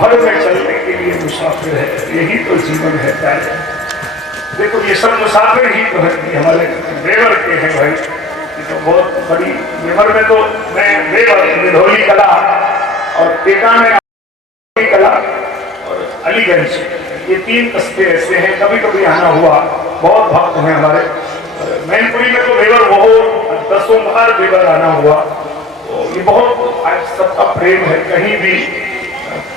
सफर में चलने के लिए मुसाफिर है, यही तो जीवन है प्यारे। देखो ये सब मुसाफिर ही तो है, हमारे वेवर के हैं भाई, ये तो बहुत बड़ी वेवर में तो मैं वेवर विधौली कला और टेका में कला और अलीगंज, ये 3 कस्बे ऐसे हैं, कभी कभी आना हुआ, बहुत भक्त हैं हमारे। मैनपुरी में तो वेवर बहुत 10 बार वेवर आना हुआ, तो ये बहुत आज सबका प्रेम है, कहीं भी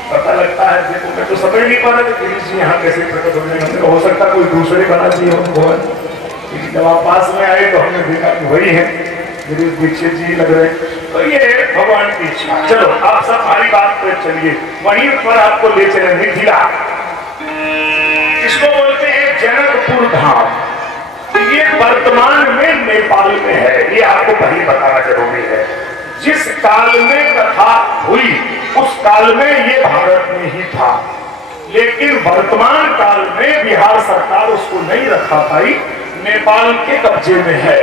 पता लगता है। देखो मैं तो समझ नहीं पा रहा था गिरीश जी यहाँ कैसे प्रकट होने लगे, हो सकता कोई दूसरे बना जी हो भवन, जब आप पास में आए तो हमने देखा कि वही है गिरीश दीक्षित जी लग रहे। तो ये भगवान की इच्छा। चलो आप सब हमारी बात पर चलिए, वहीं पर आपको ले चले मिथिला, इसको बोलते हैं जनकपुर धाम। ये वर्तमान में नेपाल में है, ये आपको पहले बताना जरूरी है। जिस काल में कथा हुई उस काल में ये भारत में ही था, लेकिन वर्तमान काल में बिहार सरकार उसको नहीं रखा पाई, नेपाल के कब्जे में है।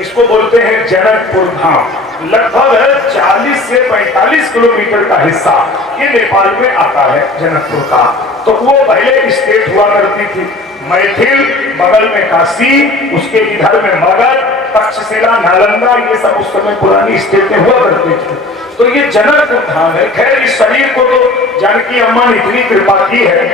इसको बोलते हैं जनकपुर धाम। लगभग 40 से 45 किलोमीटर का हिस्सा ये नेपाल में आता है जनकपुर का। तो वो पहले स्टेट हुआ करती थी, मैथिल, बगल में काशी, उसके इधर में मगध, तक्षशिला, नालंदा, ये सब उस समय पुरानी स्टेटें हुआ करती थी। तो ये जनकपुर धाम है। खैर इस शरीर को तो जानकी अम्मा ने इतनी कृपा की है,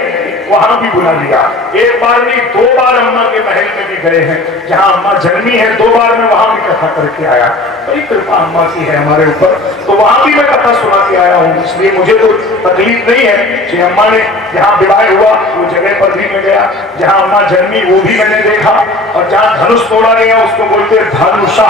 वहां भी बुला लिया। एक बार नहीं 2 बार अम्मा के महल में भी गए हैं, जहां अम्मा जन्मी है 2 बार में वहां भी कथा करके आया। बड़ी कृपा अम्मा की है हमारे ऊपर, तो वहां भी मैं कथा सुना के आया हूँ, इसलिए मुझे तो तकलीफ नहीं है कि अम्मा ने जहाँ विवाह हुआ वो जगह पर भी मैं गया, जहाँ अम्मा जन्मी वो भी मैंने देखा, और जहाँ धनुष तोड़ा गया उसको बोलते धनुषा,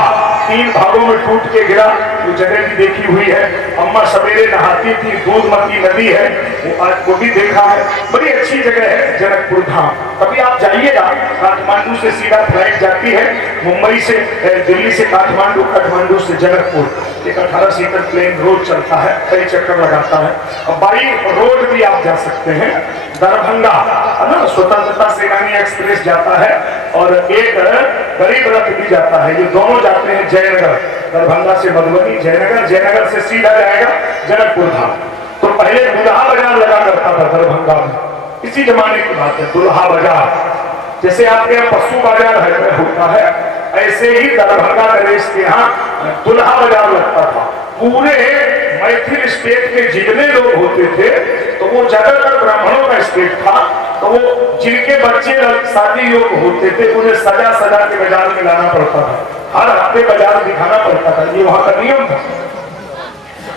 3 भागों में टूट के गिरा, वो जगह भी देखी हुई है। अम्मा सवेरे नहाती थी, दूधमती नदी है, वो आज वो भी देखा है। बड़ी अच्छी जगह है जनकपुर धाम। कभी आप जाइएगा, काठमांडू से सीधा फ्लाइट जाती है, मुंबई से दिल्ली से काठमांडू, काठमांडू से जनकपुर, एक 18 सीटर प्लेन रोज चलता है, कई चक्कर लगाता है। और बाई रोड भी आप जा सकते हैं, दरभंगा है ना, स्वतंत्रता सेनानी एक्सप्रेस जाता है, और एक गरीब रथ भी जाता है, ये दोनों जाते हैं जयनगर, दरभंगा से मधुबनी, जयनगर, जयनगर से सीधा जाएगा जनकपुर धाम। तो पहले दुल्हा बाजार लगा करता था दरभंगा में, इसी जमाने की बात है, दुल्हा बाजार। जैसे आपके यहाँ पशु बाजार है होता है, ऐसे ही दरभंगा नरेश के यहाँ दुल्हा बाजार लगता था। पूरे मैथिल स्टेट के जितने लोग होते थे, तो वो ज्यादातर ब्राह्मणों का स्टेट था, तो वो जिनके बच्चे शादी योग्य होते थे उन्हें सजा सजा के बाजार में लाना पड़ता था, हर हफ्ते बाजार दिखाना पड़ता था, ये वहां का नियम था।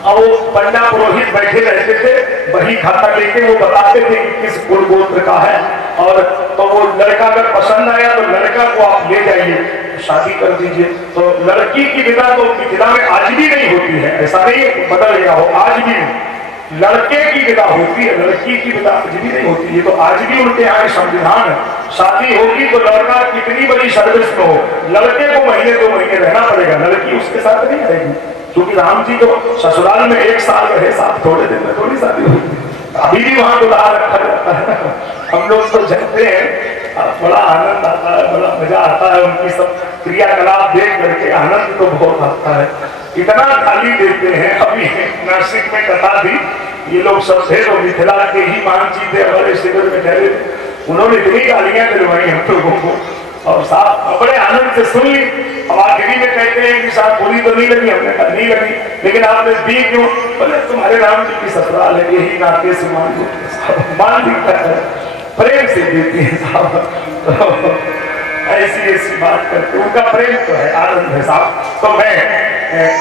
और वो पंडा पुरोहित बैठे रहते थे, वही खाता लेके वो बताते थे कि किस कुल गोत्र का है, और तो वो लड़का अगर पसंद आया तो लड़का को आप ले जाइए, शादी कर दीजिए। तो लड़की की विदा तो मिथिला में आज भी नहीं होती है, ऐसा नहीं बदल गया हो, आज भी लड़के की विदा होती है, लड़की की विदा आज भी नहीं होती है। तो आज भी उनके यहाँ संविधान है, शादी होगी तो लड़का कितनी बड़ी सर्विस में हो, लड़के को महीने 2 महीने रहना पड़ेगा, लड़की उसके साथ नहीं रहेगी। क्योंकि राम जी तो ससुराल में 1 साल रहे, साथ थोड़े दिन में थोड़ी शादी हुई, अभी भी वहां दुल्हा रखा जाता है। हम लोग तो जानते हैं, बड़ा आनंद आता है, बड़ा मजा आता है, उनकी सब क्रियाकलाप देख करके आनंद तो बहुत आता है। इतना थाली देते हैं, अभी नासिक में कथा थी, ये लोग सब थे तो मिथिला के ही मान जी थे, हमारे शिविर में ठहरे, उन्होंने इतनी गालियां दिलवाई हम लोगों को, और साहब बड़े आनंद से सुन ली। अब आखिरी में कहते हैं कि साहब पूरी तो नहीं लगी, हमने कहा नहीं लगी, लेकिन आपने दी क्यों? बोले तुम्हारे राम जी की ससुराल है, यही नाते से मान ली है, प्रेम से देती है साहब। ऐसी ऐसी बात करते, उनका प्रेम तो है, आनंद है साहब। तो मैं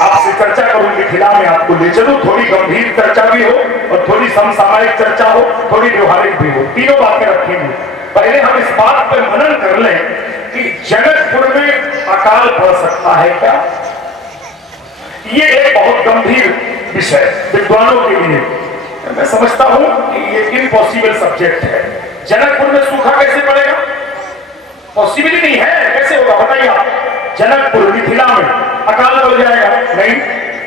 आपसे चर्चा करूं, मिथिला में आपको ले चलूं, थोड़ी गंभीर चर्चा भी हो और थोड़ी समसामयिक चर्चा हो, थोड़ी व्यवहारिक भी हो, तीनों बातें रखेंगे। पहले हम इस बात पर मनन कर लें कि जनकपुर में अकाल पड़ सकता है क्या? ये एक बहुत गंभीर विषय विद्वानों के लिए, मैं समझता हूं कि ये इम्पॉसिबल सब्जेक्ट है। जनकपुर में सूखा कैसे पड़ेगा? पॉसिबिलिटी नहीं है, कैसे होगा बताइए आप? जनकपुर मिथिला में अकाल पड़ जाएगा? नहीं।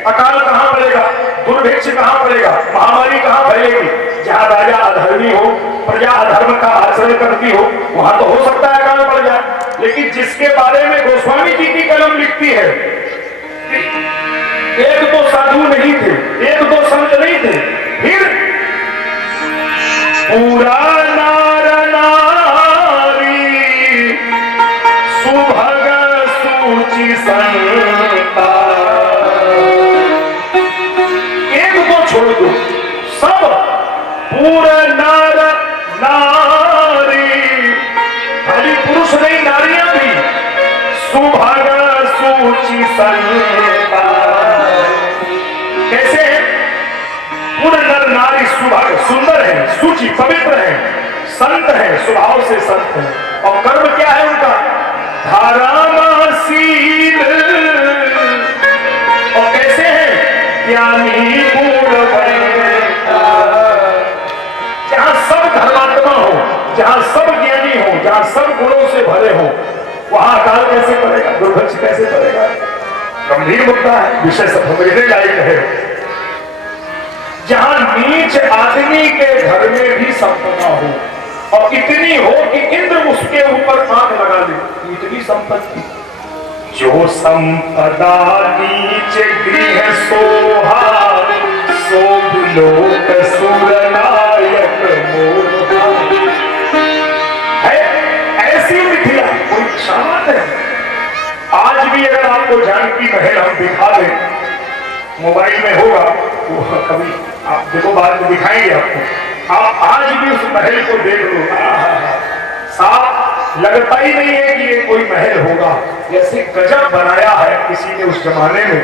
अकाल कहां पड़ेगा? दुर्भिक्ष कहां पड़ेगा? महामारी कहां फैलेगी? जहां राजा अधर्मी हो, प्रजा अधर्म का आचरण करती हो, वहां तो हो सकता है अकाल पड़ जाए। लेकिन जिसके बारे में गोस्वामी जी की कलम लिखती है, एक दो साधु नहीं थे, एक दो संत नहीं थे, फिर पूरा नार नारी सुभग सूचि संता। एक को छोड़ दो, सब पूरा नार नारी, खाली पुरुष नहीं नारियां भी सुभग सूचि संता। कैसे पूर्ण नर नारी सुभग सुंदर है, सूचि पवित्र है, संत है, स्वभाव से संत है। और कर्म क्या है उनका? धारामासील। और कैसे है? ज्ञानी गुण बनता। जहां सब धर्मात्मा हो, जहां सब ज्ञानी हो, जहां सब गुणों से भरे हो, वहां अकाल कैसे पड़ेगा, दुर्भिक्ष कैसे पड़ेगा? गंभीर मुद्दा है, विषय समझने लायक है। जहां नीच आदमी के घर में भी संपदा हो, और इतनी हो कि इंद्र उसके ऊपर आंख लगा दे, इतनी संपत्ति। जो संपदा नीच गृह सोहा, सोभ लोक सुरनायक मोहा। है ऐसी मिथिला कोई शांत है। आज भी अगर आपको जानकी महल हम दिखा दें, मोबाइल में होगा वो, कभी आप देखो, बाद में दिखाएंगे आपको। आप आज भी उस महल को देख लो, साफ लगता ही नहीं है कि ये कोई महल होगा। जैसे गजब बनाया है किसी ने उस जमाने में।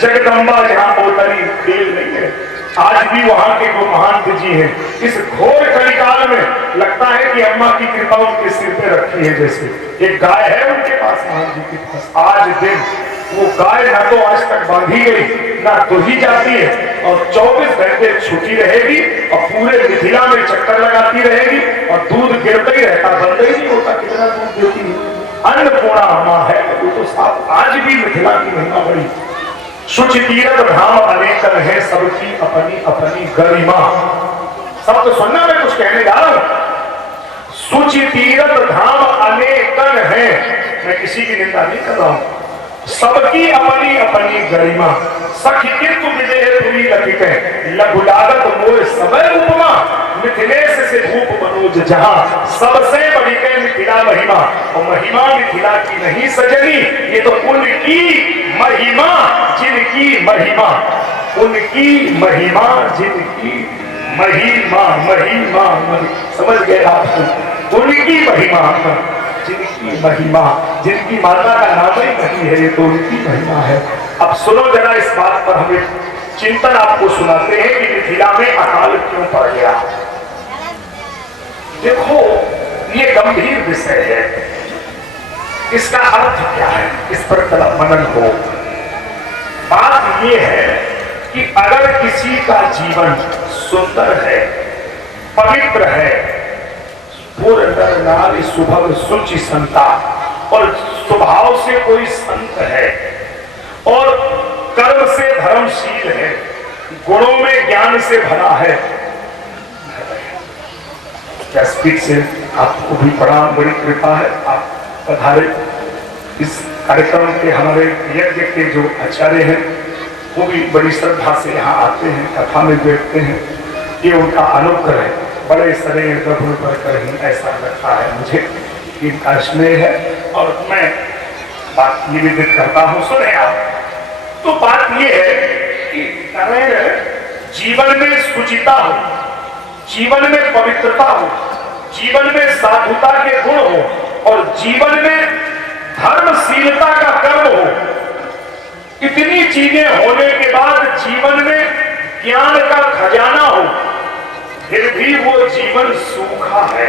जगदम्बा जहां उतरी खेल नहीं है। आज भी वहां के जो महंत जी हैं, इस घोर कलिकाल में लगता है कि अम्मा की कृपा उनके सिर पे रखी है। जैसे एक गाय है उनके पास, महंत जी के पास, आज दिन वो गाय ना तो आज तक बांधी गई, ना तो ही जाती है, और 24 घंटे छुट्टी रहेगी और पूरे मिथिला में चक्कर लगाती रहेगी, और दूध गिरता ही रहता, बंद ही नहीं होता। कितना दूध देती है। अन्नपूर्णा अम्मा है वो तो साफ। आज भी मिथिला की महिमा बड़ी। शुचि तीरथ धाम अनेकन है, सबकी अपनी अपनी गरिमा। सब तो सुनना, मैं कुछ कहने जा रहा हूं। शुचि तीरथ धाम अनेकन है, मैं किसी की निंदा नहीं कर रहा हूं। सबकी अपनी अपनी गरिमा। सखी किंतु विदेहपुरी लखित है, लघु लागत मोह समय उपमा। मिथिलेश से भूप मनोज जहां, सबसे बड़ी के मिथिला महिमा। और महिमा मिथिला की नहीं सजनी, ये तो उनकी महिमा जिनकी महिमा, उनकी महिमा जिनकी महिमा, महिमा समझ गए आप? उनकी महिमा, जिनकी महिमा, जिनकी माता का नाम ही नहीं है, ये तो उनकी महिमा है। अब सुनो जरा, इस बात पर हमें चिंतन आपको सुनाते हैं कि मिथिला में अकाल क्यों पड़ गया। देखो, ये गंभीर विषय है, इसका अर्थ क्या है, इस पर थोड़ा मनन हो। बात ये है कि अगर किसी का जीवन सुंदर है, पवित्र है, पूर्ण नारी सुभग सूचि संता, और स्वभाव से कोई संत है, और कर्म से धर्मशील है, गुणों में ज्ञान से भरा है। व्यासपीठ से आपको भी प्रणाम, बड़ी कृपा है आप पधारे। इस कार्यक्रम के हमारे यज्ञ के जो आचार्य हैं वो भी बड़ी श्रद्धा से यहाँ आते हैं, कथा में बैठते हैं। ये उनका अनुग्रह है, बड़े शरीर प्रभु पर कहीं ऐसा लगता है मुझे, इनका स्नेह है। और मैं बात निवेदित करता हूँ, सुने आप। तो बात ये है कि अगर जीवन में सुचिता हो, जीवन में पवित्रता हो, जीवन में साधुता के गुण हो, और जीवन में धर्मशीलता का कर्म हो, इतनी चीजें होने के बाद जीवन में ज्ञान का खजाना हो, फिर भी वो जीवन सूखा है।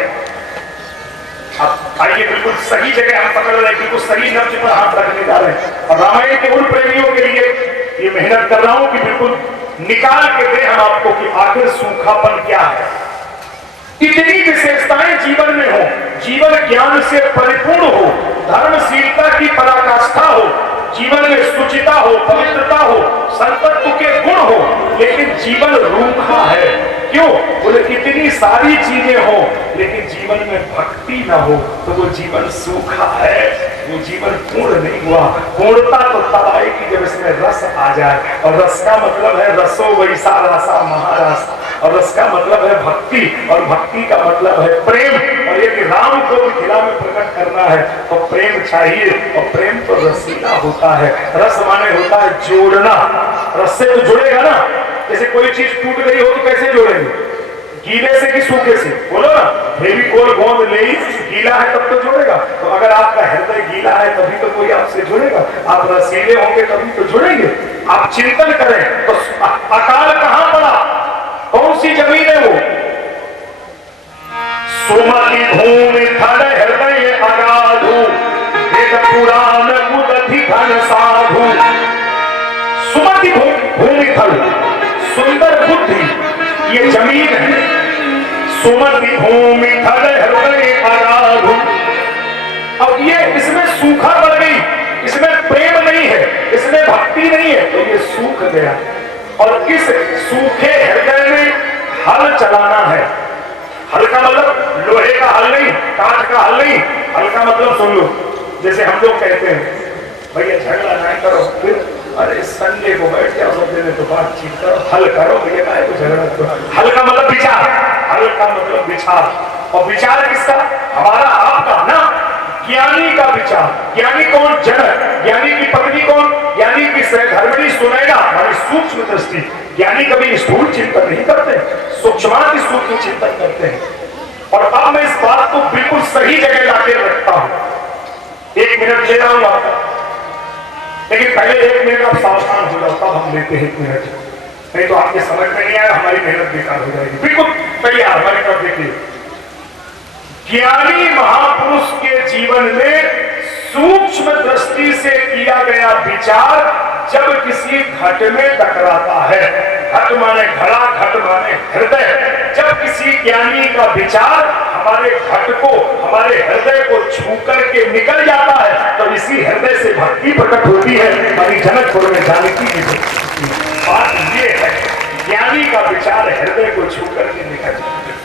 अब आइए, बिल्कुल सही जगह हम पकड़ रहे हैं, बिल्कुल सही नब्ज पर हाथ रखने जा रहे हैं। और रामायण के उन प्रेमियों के लिए ये मेहनत कर रहा हूं कि बिल्कुल निकाल के दे हम आपको कि आखिर सूखापन क्या है। इतनी विशेषताएं जीवन में हो, जीवन ज्ञान से परिपूर्ण हो, धर्मशीलता की पराकाष्ठा हो, जीवन में सुचिता हो, पवित्रता हो, संतत्व के गुण हो, लेकिन जीवन रूखा है। क्यों? बोले इतनी सारी चीजें हो लेकिन जीवन में भक्ति ना हो तो वो जीवन सूखा है। वो जीवन पूर्ण नहीं हुआ। पूर्णता तो तब आएगी जब इसमें रस आ जाए, और रस का मतलब है रसो वैसा रसा महारस, और रस का मतलब है भक्ति, और भक्ति का मतलब है प्रेम। और यदि राम को मिथिला में प्रकट करना है तो प्रेम चाहिए, और प्रेम तो रसीला होता है। रस माने होता है जोड़ना, रस से तो जुड़ेगा ना। जैसे कोई चीज टूट गई हो तो कैसे जोड़ेंगे, गीले से कि सूखे से, बोलो ना। फेविकोल गोंद ले, गीला है तब तो जोड़ेगा। तो अगर आपका हृदय गीला है तभी तो कोई आपसे जुड़ेगा, आप रसीले होंगे तभी तो जुड़ेंगे। आप चिंतन करें तो अकाल कहां पड़ा, कौन सी जमीन है वो? सुमति भूमि थल हृदय अगाधु, वेद पुराण कुदधि घन साधु। सुमति भूमि थल, सुंदर बुद्धि, ये जमीन है। सुमति भूमि थल हृदय अगाधु। अब ये इसमें सूखा बढ़ गई, इसमें प्रेम नहीं है, इसमें भक्ति नहीं है, तो ये सूख गया। और इस सूखे हृदय में हल चलाना है। हल का मतलब लोहे का हल नहीं, कांच का हल नहीं। हल का मतलब सुन लो, जैसे हम लोग कहते हैं भैया झगड़ा नहीं करो, फिर अरे संडे को बैठ जाओ सब दिन तो बातचीत करो, हल करो भैया, काय को झगड़ा करो। हल का मतलब विचार, हल का मतलब विचार। और विचार किसका? हमारा, आपका ना। ज्ञानी का विचार। ज्ञानी कौन? जनक। ज्ञानी की पत्नी कौन? ज्ञानी की सहधर्मिणी सुनैना, हमारी सूक्ष्म दृष्टि। ज्ञानी कभी स्थूल चिंतन नहीं करते, सूक्ष्माति सूक्ष्म चिंतन करते हैं। और अब मैं इस बात को बिल्कुल सही जगह लाके रखता हूं। 1 मिनट ले रहा हूं आपका, लेकिन पहले 1 मिनट आप सावधान हो जाओ, तब हम लेते हैं 1 मिनट, नहीं तो आपके समझ में नहीं आया, हमारी मेहनत बेकार हो जाएगी। बिल्कुल तैयार, हमारी तरफ देखिए। ज्ञानी महापुरुष के जीवन में सूक्ष्म दृष्टि से किया गया विचार जब किसी घट में टकराता है, घट माने घड़ा, घट माने हृदय, जब किसी ज्ञानी का विचार हमारे घट को, हमारे हृदय को छू करके निकल जाता है, तो इसी हृदय से भक्ति प्रकट होती है। हमारी जनकपुर में जानकी की बात ये है, ज्ञानी का विचार हृदय को छू करके निकल जाता है।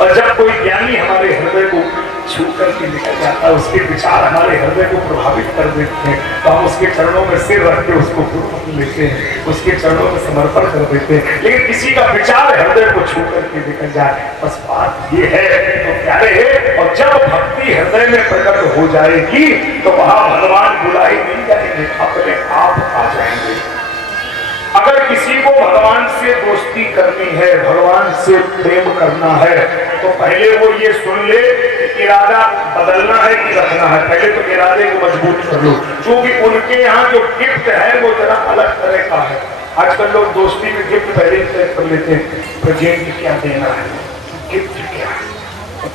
और जब कोई ज्ञानी हमारे हृदय को छू करके निकल जाता है, उसके विचार हमारे हृदय को प्रभावित कर देते हैं, तो हम उसके चरणों में सिर रख के उसको गुरु लेते हैं, उसके चरणों में समर्पण कर देते हैं। लेकिन किसी का विचार हृदय को छू करके निकल जाए, बस बात ये है तो प्यारे है। और जब भक्ति हृदय में प्रकट हो जाएगी तो वहां भगवान बुलाई नहीं जाएंगे, अपने आप आ जाएंगे। अगर किसी को भगवान से दोस्ती करनी है, भगवान से प्रेम करना है, तो पहले वो ये सुन ले कि इरादा बदलना है कि रखना है। पहले तो इरादे को मजबूत कर लो, क्योंकि उनके यहाँ जो गिफ्ट है वो जरा अलग तरह का है। आजकल लोग दोस्ती में गिफ्ट पहले तय कर लेते हैं, प्रेजेंट क्या देना है, गिफ्ट क्या है।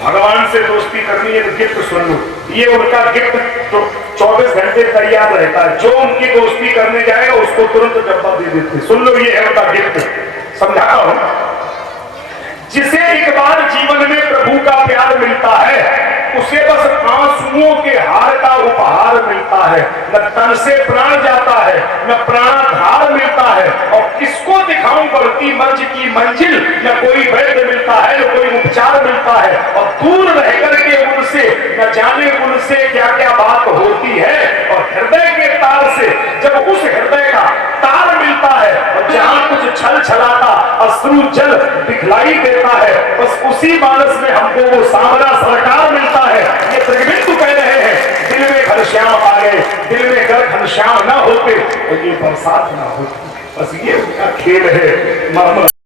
भगवान से दोस्ती करनी है तो गिफ्ट सुन लो, ये उनका गिफ्ट तो 24 घंटे तैयार रहता है। जो उनकी दोस्ती करने जाएगा उसको तुरंत डब्बा दे देते। सुन लो, ये है उनका गिफ्ट। समझाता हूं, जिसे एक बार जीवन में प्रभु का प्यार मिलता है, उसे बस आंसुओं के हार का उपहार मिलता है। न तन से प्राण जाता है, न प्राणाधार मिलता है। और किसको दिखाऊं बढ़ती मंच की मंजिल, न कोई वैद्य मिलता है, न कोई उपचार मिलता है। और दूर रह करके उनसे न जाने उनसे क्या क्या बात होती है। और हृदय के तार से जब उस हृदय का तार मिलता है, और जहां कुछ छल छलाता अश्रु जल दिखलाई देता है, बस उसी मानस में हमको वो सांवरा सरकार मिलता है। ये त्रिबिंदु कह रहे हैं, दिल में घनश्याम आ गए, दिल में अगर घनश्याम ना होते तो ये बरसात ना होती। बस ये उनका खेल है।